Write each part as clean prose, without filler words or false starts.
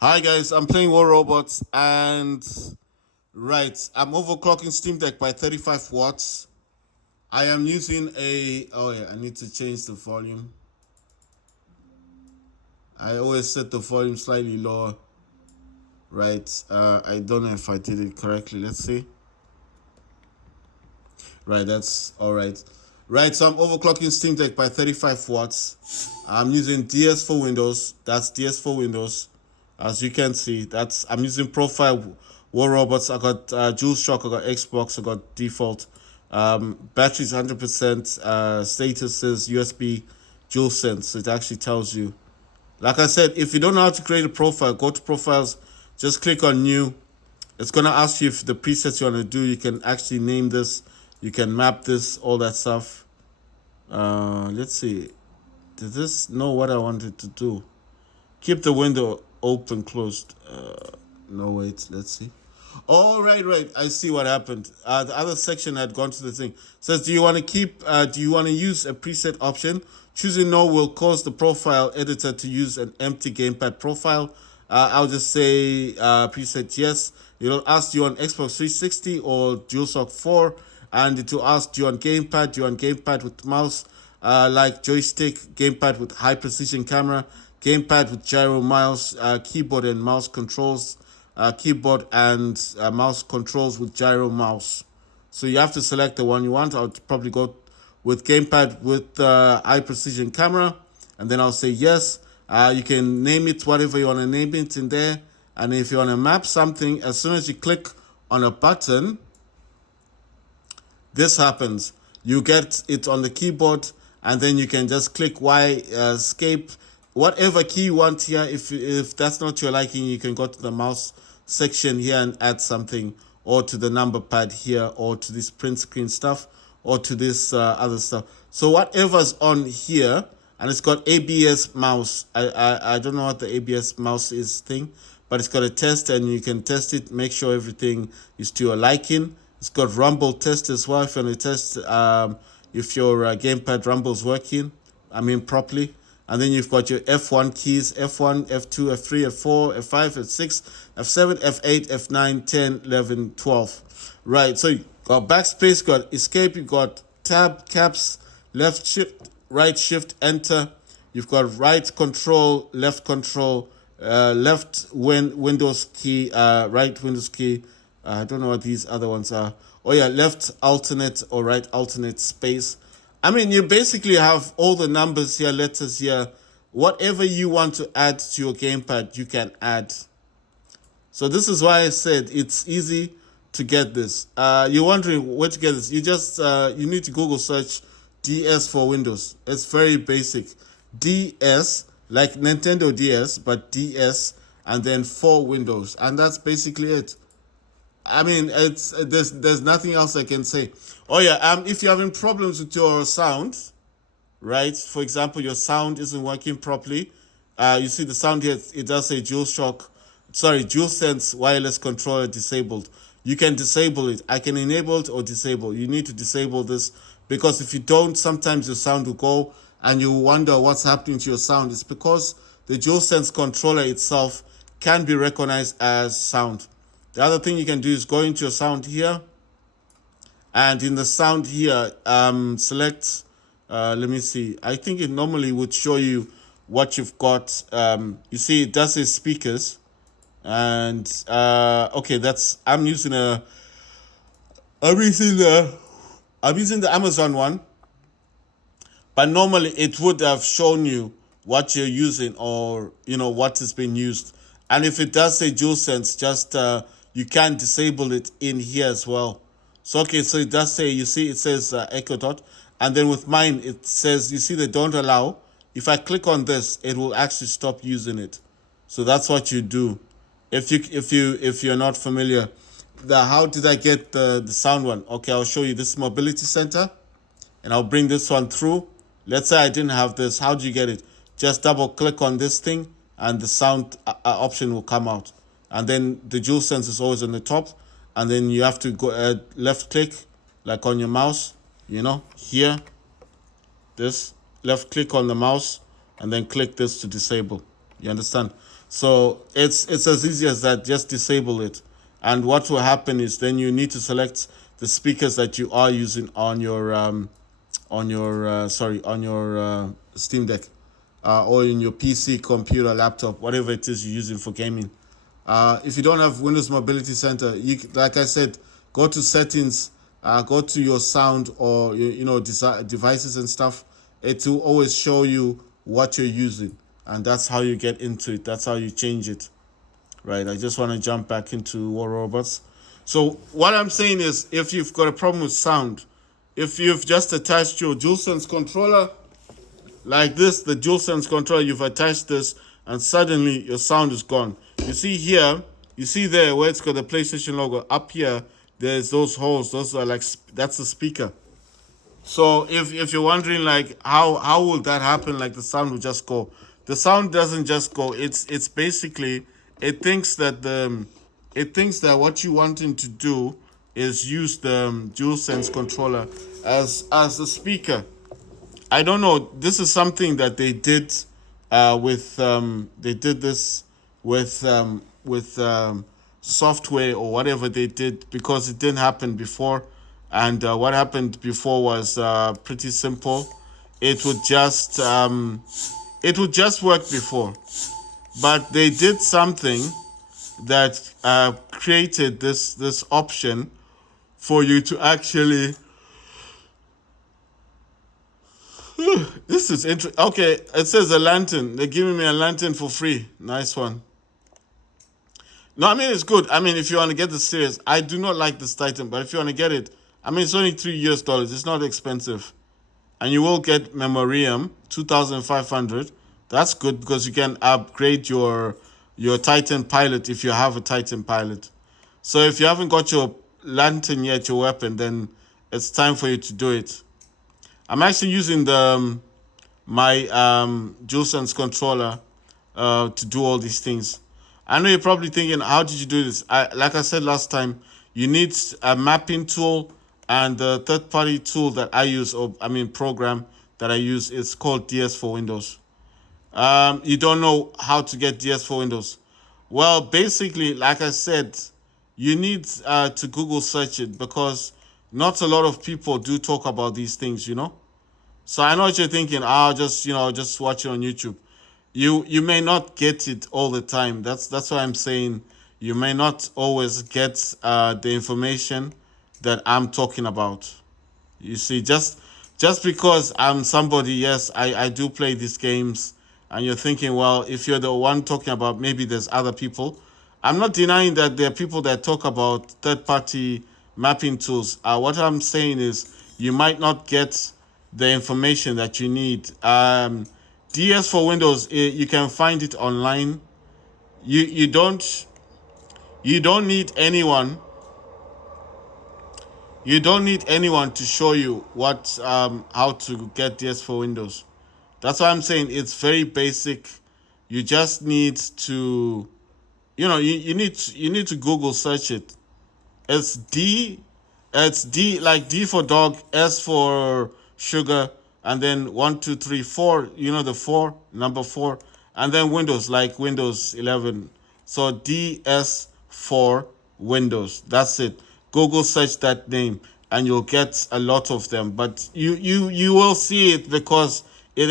Hi guys, I'm playing War Robots and I'm overclocking Steam Deck by 35 watts. I am using I need to change the volume. I always set the volume slightly lower. I don't know if I did it correctly. Let's see. That's all right. So I'm overclocking Steam Deck by 35 watts. I'm using DS for Windows. That's DS for Windows. As you can see, I'm using Profile War Robots. I got DualShock. I got Xbox. I got default. Battery's 100%. Status is USB DualSense. It actually tells you. Like I said, if you don't know how to create a profile, go to Profiles. Just click on New. It's gonna ask you if the presets you wanna do. You can actually name this. You can map this, all that stuff. Let's see. Did this know what I wanted to do? Keep the window open, closed. No, wait. Let's see. Oh, right. I see what happened. The other section had gone to the thing. Says, do you want to keep? Do you want to use a preset option? Choosing no will cause the profile editor to use an empty gamepad profile. I'll just say preset yes. It'll ask, do you want Xbox 360 or DualShock 4? And it will ask, do you want gamepad? Do you want gamepad with mouse? Like joystick, gamepad with high precision camera, gamepad with gyro mouse, keyboard and mouse controls, keyboard and mouse controls with gyro mouse. So you have to select the one you want. I'll probably go with gamepad with high precision camera, and then I'll say yes. You can name it whatever you want to name it in there. And if you want to map something, as soon as you click on a button, this happens. You get it on the keyboard, and then you can just click Y, escape, whatever key you want here. If that's not your liking, you can go to the mouse section here and add something, or to the number pad here, or to this print screen stuff, or to this other stuff. So whatever's on here, and it's got ABS mouse. I don't know what the ABS mouse is thing, but it's got a test, and you can test it, make sure everything is to your liking. It's got rumble test as well if you want to test if your gamepad rumble is working, properly. And then you've got your F1 keys, F1, F2, F3, F4, F5, F6, F7, F8, F9, 10, 11, 12. Right, so you got backspace, you got escape, you got tab, caps, left shift, right shift, enter. You've got right control, left control, left Windows key, right Windows key. I don't know what these other ones are. Oh yeah, left alternate or right alternate space. You basically have all the numbers here, letters here. Whatever you want to add to your gamepad, you can add. So this is why I said it's easy to get this. You're wondering where to get this. You need to Google search DS for Windows. It's very basic. DS, like Nintendo DS, but DS, and then for Windows. And that's basically it. It's there's nothing else I can say. Oh yeah, if you're having problems with your sound, right? For example, your sound isn't working properly. You see the sound here, it does say DualSense wireless controller disabled. You can disable it. I can enable it or disable. You need to disable this, because if you don't, sometimes your sound will go and you wonder what's happening to your sound. It's because the DualSense controller itself can be recognized as sound. The other thing you can do is go into your sound here, and in the sound here, select, let me see, I think it normally would show you what you've got. You see, it does say speakers, and okay, I'm using I'm using the Amazon one, but normally it would have shown you what you're using, or what is being used. And if it does say DualSense, just you can disable it in here as well. So okay, so it does say, you see it says Echo Dot, and then with mine it says, you see, they don't allow. If I click on this, it will actually stop using it. So that's what you do. If you're not familiar, how did I get the sound one? Okay, I'll show you. This is Mobility Center, and I'll bring this one through. Let's say I didn't have this. How do you get it? Just double click on this thing, and the sound option will come out. And then the DualSense is always on the top, and then you have to go left click, like on your mouse, here, this, left click on the mouse, and then click this to disable. You understand? So it's as easy as that. Just disable it, and what will happen is then you need to select the speakers that you are using on your Steam Deck, or in your PC, computer, laptop, whatever it is you're using for gaming. If you don't have Windows Mobility Center, like I said, go to settings, go to your sound or devices and stuff. It will always show you what you're using, and that's how you get into it. That's how you change it, right? I just want to jump back into War Robots. So what I'm saying is, if you've got a problem with sound, if you've just attached your DualSense controller like this, the DualSense controller, you've attached this, and suddenly your sound is gone. You see here, you see there where it's got the PlayStation logo. Up here, there's those holes. Those are like, that's the speaker. So if you're wondering like how will that happen, like the sound will just go. The sound doesn't just go. It's basically, it thinks that what you wanting to do is use the DualSense controller as the speaker. I don't know. This is something that they did with they did this with software or whatever they did, because it didn't happen before. And what happened before was pretty simple. It would just work before, but they did something that created this option for you to actually. This is interesting. Okay, it says a lantern. They're giving me a lantern for free. Nice one. No, I mean, it's good. I mean, if you want to get the series, I do not like this Titan, but if you want to get it, I mean, it's only $3. It's not expensive. And you will get Memoriam, 2,500. That's good because you can upgrade your Titan pilot if you have a Titan pilot. So if you haven't got your lantern yet, your weapon, then it's time for you to do it. I'm actually using my DualSense controller to do all these things. I know you're probably thinking, how did you do this? Like I said last time, you need a mapping tool, and the third-party tool that I use, or I mean program that I use, is called DS for Windows. You don't know how to get DS for Windows. Well, basically, like I said, you need to Google search it, because not a lot of people do talk about these things, So I know what you're thinking. I'll just watch it on YouTube. You may not get it all the time. That's why I'm saying you may not always get the information that I'm talking about. You see, just because I'm somebody, yes, I do play these games, and you're thinking, well, if you're the one talking about, maybe there's other people. I'm not denying that there are people that talk about third-party mapping tools. What I'm saying is you might not get the information that you need. DS for Windows, you can find it online. You don't need anyone. You don't need anyone to show you how to get DS for Windows. That's why I'm saying it's very basic. You just need to, you need to Google search it. It's D like D for dog, S for sugar, and then 1, 2, 3, 4. The 4, number 4, and then Windows, like Windows 11. So DS for Windows. That's it. Google search that name, and you'll get a lot of them. But you will see it, because it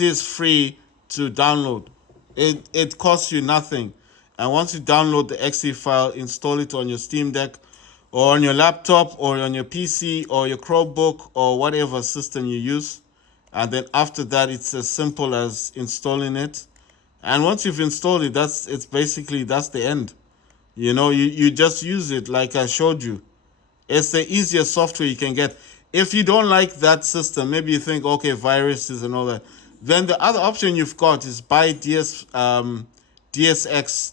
is free to download. It costs you nothing. And once you download the exe file, install it on your Steam Deck, or on your laptop, or on your PC, or your Chromebook, or whatever system you use. And then after that, it's as simple as installing it. And once you've installed it, that's the end. You just use it like I showed you. It's the easiest software you can get. If you don't like that system, maybe you think, okay, viruses and all that, then the other option you've got is buy DSX,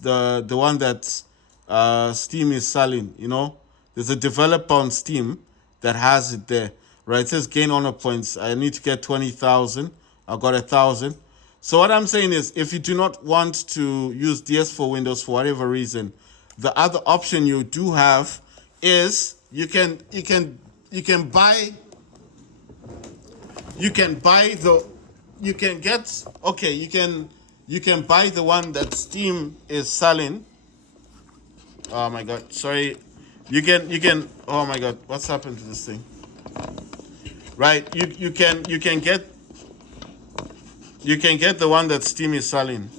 the one that Steam is selling. There's a developer on Steam that has it there, right? It says gain honor points. I need to get 20,000. I got 1,000. So what I'm saying is, if you do not want to use DS for Windows for whatever reason, the other option you do have is you can buy You can buy the one that Steam is selling. Oh my god, sorry. You can oh my god, what's happened to this thing? Right, you can get the one that Steam is selling.